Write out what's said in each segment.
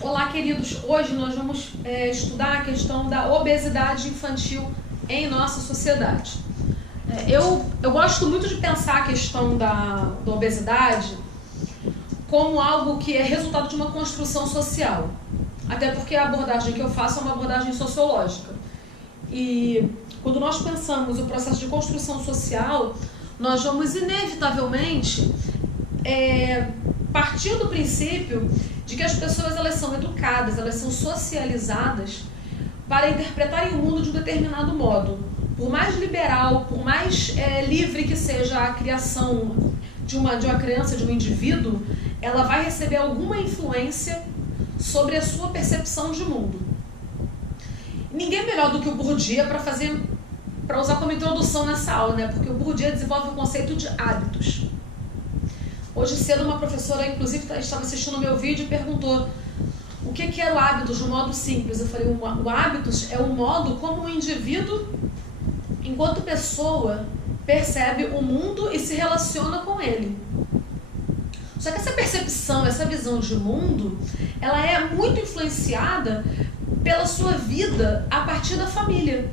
Olá, queridos. Hoje nós vamos estudar a questão da obesidade infantil em nossa sociedade. Eu gosto muito de pensar a questão da obesidade como algo que é resultado de uma construção social. Até porque a abordagem que eu faço é uma abordagem sociológica. E quando nós pensamos o processo de construção social, nós vamos inevitavelmente partir do princípio de que as pessoas elas são educadas, elas são socializadas para interpretarem o mundo de um determinado modo. Por mais liberal, por mais livre que seja a criação de uma criança, de um indivíduo, ela vai receber alguma influência sobre a sua percepção de mundo. Ninguém é melhor do que o Bourdieu para usar como introdução nessa aula, né? Porque o Bourdieu desenvolve o conceito de hábitos. Hoje cedo uma professora, inclusive, estava assistindo o meu vídeo e perguntou o que era o hábitos de um modo simples. Eu falei, o hábitos é o modo como o indivíduo, enquanto pessoa, percebe o mundo e se relaciona com ele. Só que essa percepção, essa visão de mundo, ela é muito influenciada pela sua vida a partir da família,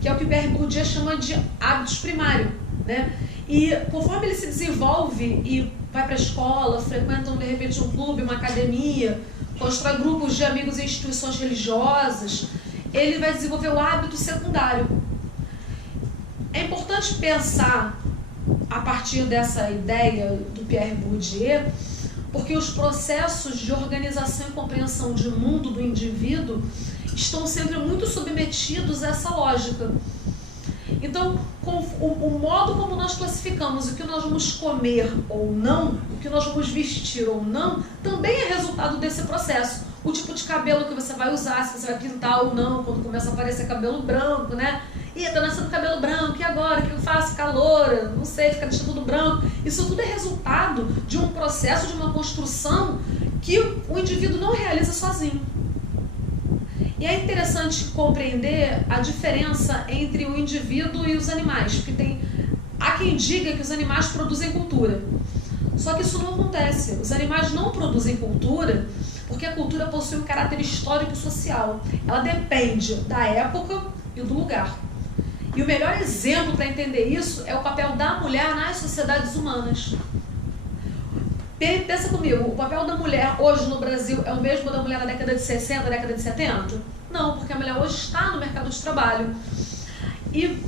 que é o que Pierre Bourdieu chama de hábitos primários, né? E conforme ele se desenvolve e vai para a escola, frequenta de repente um clube, uma academia, constrói grupos de amigos em instituições religiosas, ele vai desenvolver o hábito secundário. É importante pensar a partir dessa ideia do Pierre Bourdieu, porque os processos de organização e compreensão de mundo do indivíduo estão sempre muito submetidos a essa lógica. Então, o modo como nós classificamos o que nós vamos comer ou não, o que nós vamos vestir ou não, também é resultado desse processo. O tipo de cabelo que você vai usar, se você vai pintar ou não, quando começa a aparecer cabelo branco, né? Ih, tá nascendo cabelo branco, e agora? O que eu faço? Ficar loura? Não sei, ficar deixando tudo branco. Isso tudo é resultado de um processo, de uma construção que o indivíduo não realiza sozinho. E é interessante compreender a diferença entre o indivíduo e os animais, porque há quem diga que os animais produzem cultura. Só que isso não acontece. Os animais não produzem cultura porque a cultura possui um caráter histórico e social. Ela depende da época e do lugar. E o melhor exemplo para entender isso é o papel da mulher nas sociedades humanas. Pensa comigo, o papel da mulher hoje no Brasil é o mesmo da mulher na década de 60, década de 70? Não, porque a mulher hoje está no mercado de trabalho. E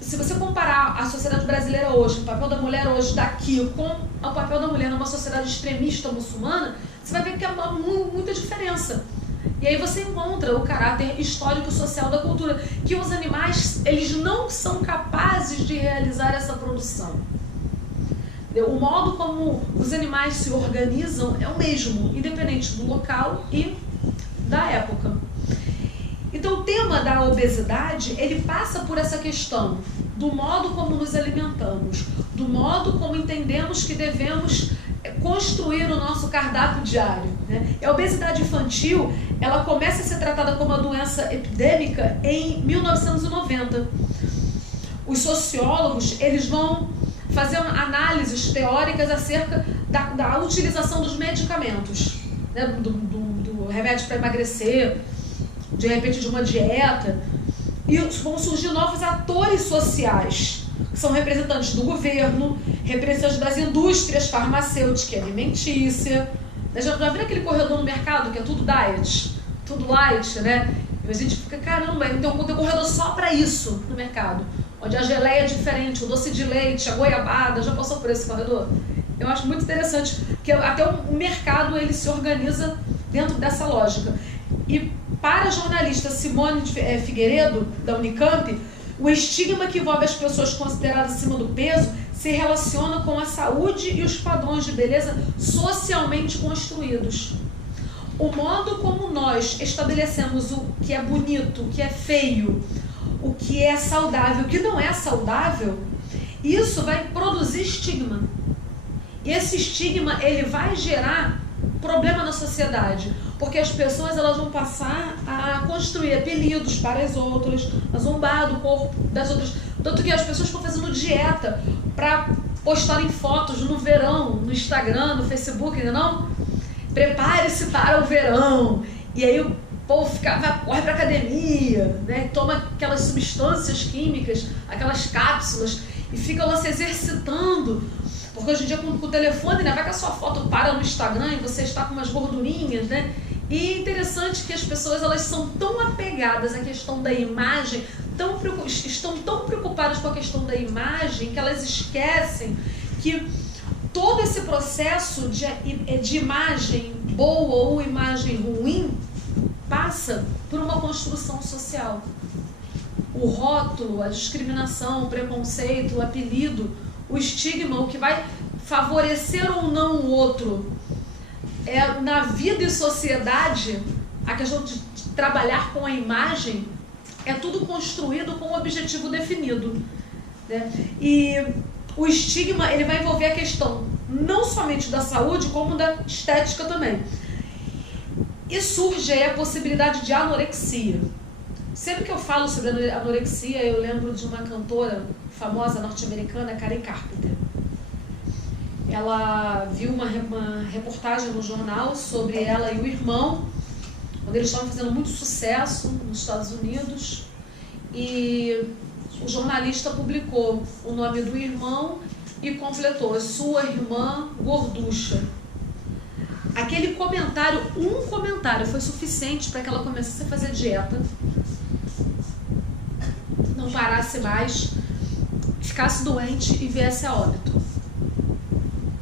se você comparar a sociedade brasileira hoje, o papel da mulher hoje daqui com o papel da mulher numa sociedade extremista muçulmana, você vai ver que há muita diferença. E aí você encontra o caráter histórico e social da cultura, que os animais, eles não são capazes de realizar essa produção. O modo como os animais se organizam é o mesmo, independente do local e da época. Então o tema da obesidade, ele passa por essa questão do modo como nos alimentamos, do modo como entendemos que devemos construir o nosso cardápio diário, né? A obesidade infantil, ela começa a ser tratada como uma doença epidêmica em 1990. Os sociólogos, eles vão fazer análises teóricas acerca da utilização dos medicamentos, né? do remédio para emagrecer, de repente de uma dieta, e vão surgir novos atores sociais, que são representantes do governo, representantes das indústrias farmacêutica e alimentícia. Já viram aquele corredor no mercado que é tudo diet, tudo light, né? E a gente fica, caramba, tem um corredor só para isso no mercado, onde a geleia é diferente, o doce de leite, a goiabada, já passou por esse corredor? Eu acho muito interessante que até o mercado ele se organiza dentro dessa lógica. E para a jornalista Simone Figueiredo, da Unicamp, o estigma que envolve as pessoas consideradas acima do peso se relaciona com a saúde e os padrões de beleza socialmente construídos. O modo como nós estabelecemos o que é bonito, o que é feio, o que é saudável, o que não é saudável, isso vai produzir estigma. E esse estigma, ele vai gerar problema na sociedade, porque as pessoas elas vão passar a construir apelidos para as outras, a zombar do corpo das outras. Tanto que as pessoas estão fazendo dieta para postarem fotos no verão, no Instagram, no Facebook, ainda não? prepare-se para o verão. E aí o povo corre para academia, né? Toma aquelas substâncias químicas, aquelas cápsulas, e fica lá se exercitando. Porque hoje em dia com o telefone, né, vai que a sua foto para no Instagram e você está com umas gordurinhas, né? E é interessante que as pessoas, elas são tão apegadas à questão da imagem, estão tão preocupadas com a questão da imagem, que elas esquecem que todo esse processo de imagem boa ou imagem ruim passa por uma construção social. O rótulo, a discriminação, o preconceito, o apelido, o estigma, o que vai favorecer ou não o outro, na vida e sociedade, a questão de trabalhar com a imagem, é tudo construído com um objetivo definido, né? E o estigma, ele vai envolver a questão não somente da saúde, como da estética também. E surge aí a possibilidade de anorexia. Sempre que eu falo sobre anorexia, eu lembro de uma cantora famosa norte-americana, Karen Carpenter. Ela viu uma reportagem no jornal sobre ela e o irmão, quando eles estavam fazendo muito sucesso nos Estados Unidos, e o jornalista publicou o nome do irmão e completou: sua irmã gorducha. Aquele comentário, um comentário, foi suficiente para que ela começasse a fazer dieta, não parasse mais, ficasse doente e viesse a óbito.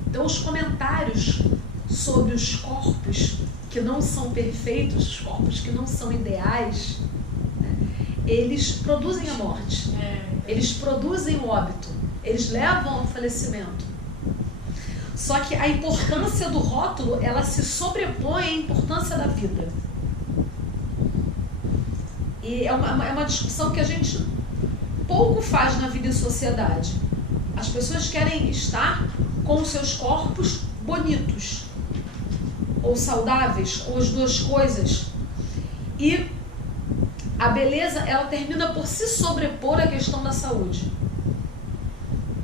Então, os comentários sobre os corpos que não são perfeitos, os corpos que não são ideais, né, eles produzem a morte, eles produzem o óbito, eles levam ao falecimento. Só que a importância do rótulo, ela se sobrepõe à importância da vida. E é uma discussão que a gente pouco faz na vida e sociedade. As pessoas querem estar com os seus corpos bonitos, ou saudáveis, ou as duas coisas. E a beleza, ela termina por se sobrepor à questão da saúde.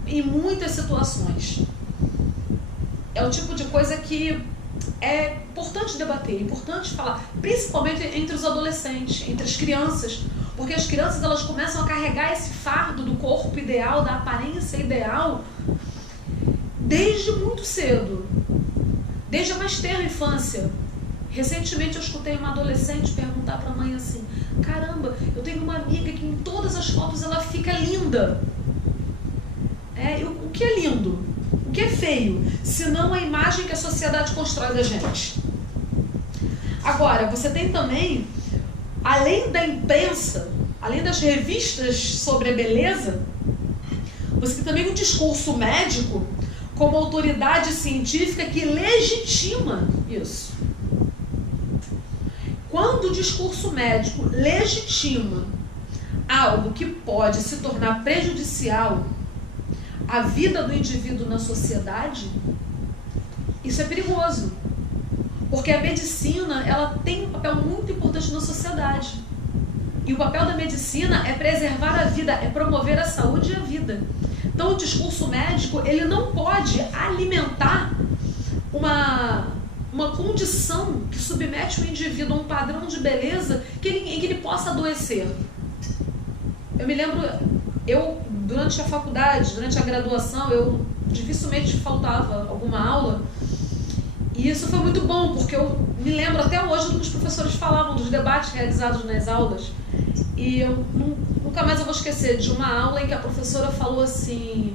Em muitas situações. É o tipo de coisa que é importante debater, é importante falar, principalmente entre os adolescentes, entre as crianças, porque as crianças, elas começam a carregar esse fardo do corpo ideal, da aparência ideal, desde muito cedo, desde a mais tenra infância. Recentemente eu escutei uma adolescente perguntar para a mãe assim: caramba, eu tenho uma amiga que em todas as fotos ela fica linda. O que é lindo? O que é feio? Senão a imagem que a sociedade constrói da gente. Agora, você tem também, além da imprensa, além das revistas sobre a beleza, você tem também um discurso médico como autoridade científica que legitima isso. Quando o discurso médico legitima algo que pode se tornar prejudicial à vida do indivíduo na sociedade, isso é perigoso. Porque a medicina, ela tem um papel muito importante na sociedade. E o papel da medicina é preservar a vida, é promover a saúde e a vida. Então o discurso médico, ele não pode alimentar uma condição que submete o indivíduo a um padrão de beleza em que ele possa adoecer. Eu me lembro, durante a faculdade, durante a graduação, eu dificilmente faltava alguma aula. E isso foi muito bom, porque eu me lembro até hoje do que os professores falavam, dos debates realizados nas aulas. E eu nunca mais eu vou esquecer de uma aula em que a professora falou assim: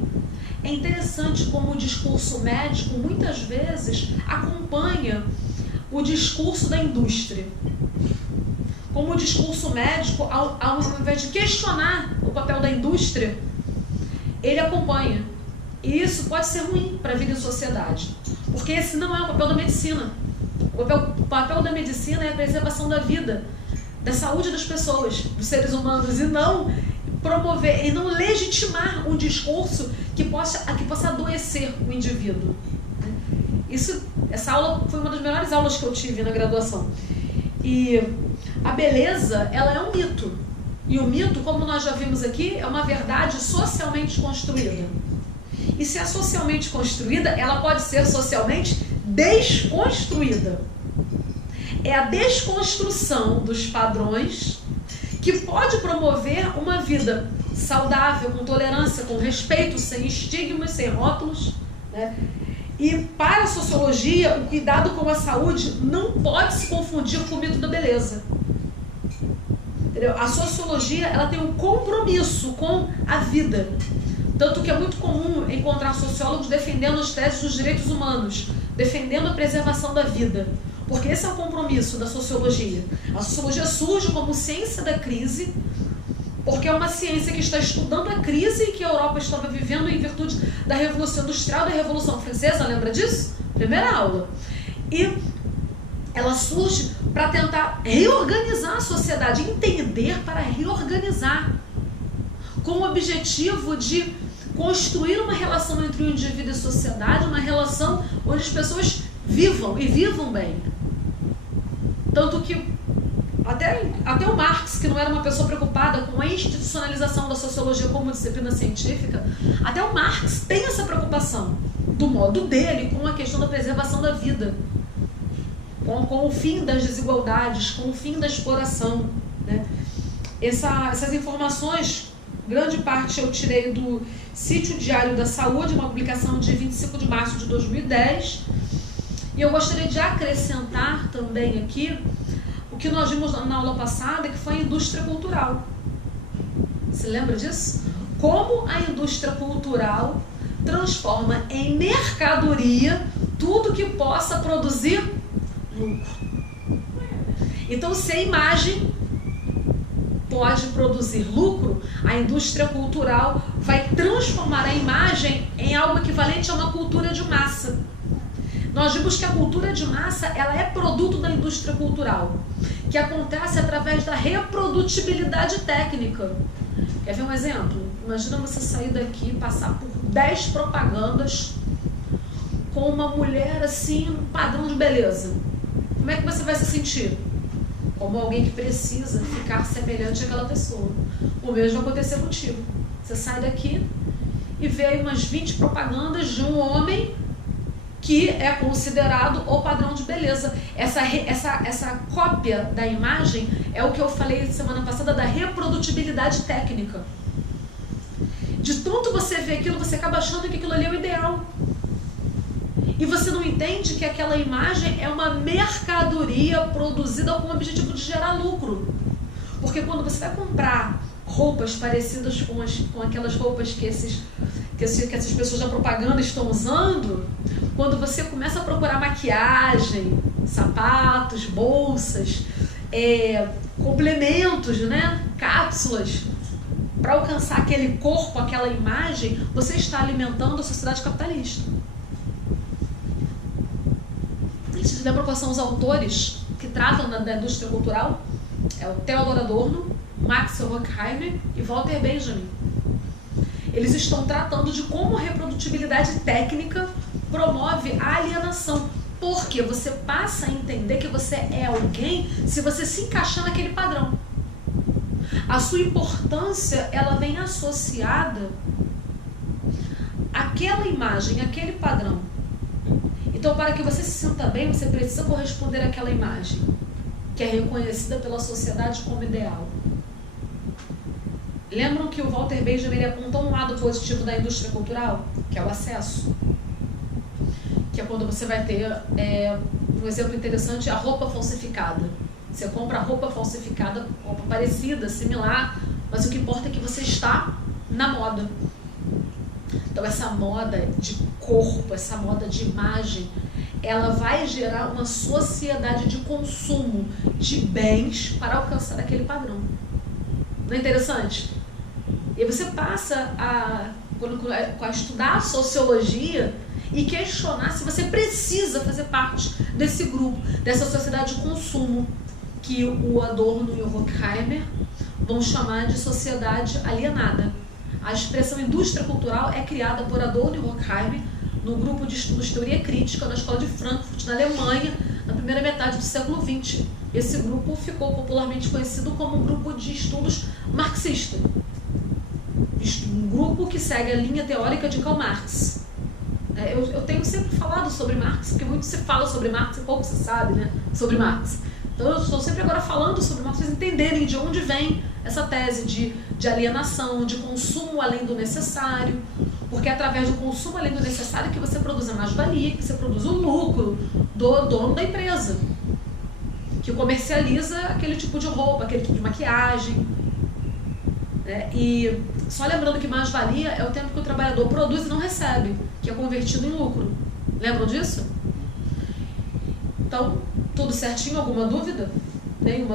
é interessante como o discurso médico muitas vezes acompanha o discurso da indústria. Como o discurso médico, ao invés de questionar o papel da indústria, ele acompanha. E isso pode ser ruim para a vida e sociedade, porque esse não é o papel da medicina. O papel da medicina é a preservação da vida, da saúde das pessoas, dos seres humanos, e não promover, e não legitimar um discurso que possa adoecer o indivíduo. Essa aula foi uma das melhores aulas que eu tive na graduação. E a beleza, ela é um mito. E o mito, como nós já vimos aqui, é uma verdade socialmente construída. E se é socialmente construída, ela pode ser socialmente desconstruída. É a desconstrução dos padrões que pode promover uma vida saudável, com tolerância, com respeito, sem estigmas, sem rótulos, né? E para a sociologia, o cuidado com a saúde não pode se confundir com o mito da beleza. Entendeu? A sociologia, ela tem um compromisso com a vida. Tanto que é muito comum encontrar sociólogos defendendo as teses dos direitos humanos, defendendo a preservação da vida. Porque esse é o compromisso da sociologia. A sociologia surge como ciência da crise, porque é uma ciência que está estudando a crise que a Europa estava vivendo em virtude da Revolução Industrial, da Revolução Francesa, lembra disso? Primeira aula. E ela surge para tentar reorganizar a sociedade, entender para reorganizar, com o objetivo de construir uma relação entre o indivíduo e a sociedade, uma relação onde as pessoas vivam e vivam bem. Tanto que até o Marx, que não era uma pessoa preocupada com a institucionalização da sociologia como disciplina científica, até o Marx tem essa preocupação, do modo dele, com a questão da preservação da vida, com o fim das desigualdades, com o fim da exploração, né? Essas informações, grande parte eu tirei do Sítio Diário da Saúde, uma publicação de 25 de março de 2010, e eu gostaria de acrescentar também aqui o que nós vimos na aula passada, que foi a indústria cultural. Você lembra disso? Como a indústria cultural transforma em mercadoria tudo que possa produzir lucro. Então, se a imagem pode produzir lucro, a indústria cultural vai transformar a imagem em algo equivalente a uma cultura de massa. Nós vimos que a cultura de massa, ela é produto da indústria cultural, que acontece através da reprodutibilidade técnica. Quer ver um exemplo? Imagina você sair daqui e passar por 10 propagandas com uma mulher assim, um padrão de beleza. Como é que você vai se sentir? Como alguém que precisa ficar semelhante àquela pessoa. O mesmo vai acontecer contigo. Você sai daqui e vê aí umas 20 propagandas de um homem que é considerado o padrão de beleza. Essa cópia da imagem é o que eu falei semana passada da reprodutibilidade técnica. De tanto você ver aquilo, você acaba achando que aquilo ali é o ideal. E você não entende que aquela imagem é uma mercadoria produzida com o objetivo de gerar lucro. Porque quando você vai comprar roupas parecidas com aquelas roupas que essas pessoas da propaganda estão usando, quando você começa a procurar maquiagem, sapatos, bolsas, complementos, né? Cápsulas, para alcançar aquele corpo, aquela imagem, você está alimentando a sociedade capitalista. Vocês lembram quais são os autores que tratam da indústria cultural? É o Theodor Adorno, Max Horkheimer e Walter Benjamin. Eles estão tratando de como a reprodutibilidade técnica promove a alienação. Porque você passa a entender que você é alguém se você se encaixar naquele padrão. A sua importância, ela vem associada àquela imagem, àquele padrão. Então, para que você se sinta bem, você precisa corresponder àquela imagem, que é reconhecida pela sociedade como ideal. Lembram que o Walter Benjamin apontou um lado positivo da indústria cultural? Que é o acesso. Que é quando você vai ter, um exemplo interessante, a roupa falsificada. Você compra roupa falsificada, roupa parecida, similar, mas o que importa é que você está na moda. Então essa moda de corpo, essa moda de imagem, ela vai gerar uma sociedade de consumo de bens para alcançar aquele padrão. Não é interessante? E aí você passa a estudar a sociologia e questionar se você precisa fazer parte desse grupo, dessa sociedade de consumo, que o Adorno e o Horkheimer vão chamar de sociedade alienada. A expressão indústria cultural é criada por Adorno e Horkheimer no grupo de estudos Teoria Crítica na Escola de Frankfurt, na Alemanha, na primeira metade do século XX. Esse grupo ficou popularmente conhecido como um grupo de estudos marxista. Um grupo que segue a linha teórica de Karl Marx. Eu tenho sempre falado sobre Marx, porque muito se fala sobre Marx e pouco se sabe, né, sobre Marx. Então eu estou sempre agora falando sobre Marx, para vocês entenderem de onde vem essa tese de alienação, de consumo além do necessário, porque é através do consumo além do necessário que você produz a mais-valia, que você produz o lucro do dono da empresa, que comercializa aquele tipo de roupa, aquele tipo de maquiagem. E só lembrando que mais-valia é o tempo que o trabalhador produz e não recebe, que é convertido em lucro. Lembram disso? Então, tudo certinho? Alguma dúvida? Nenhuma?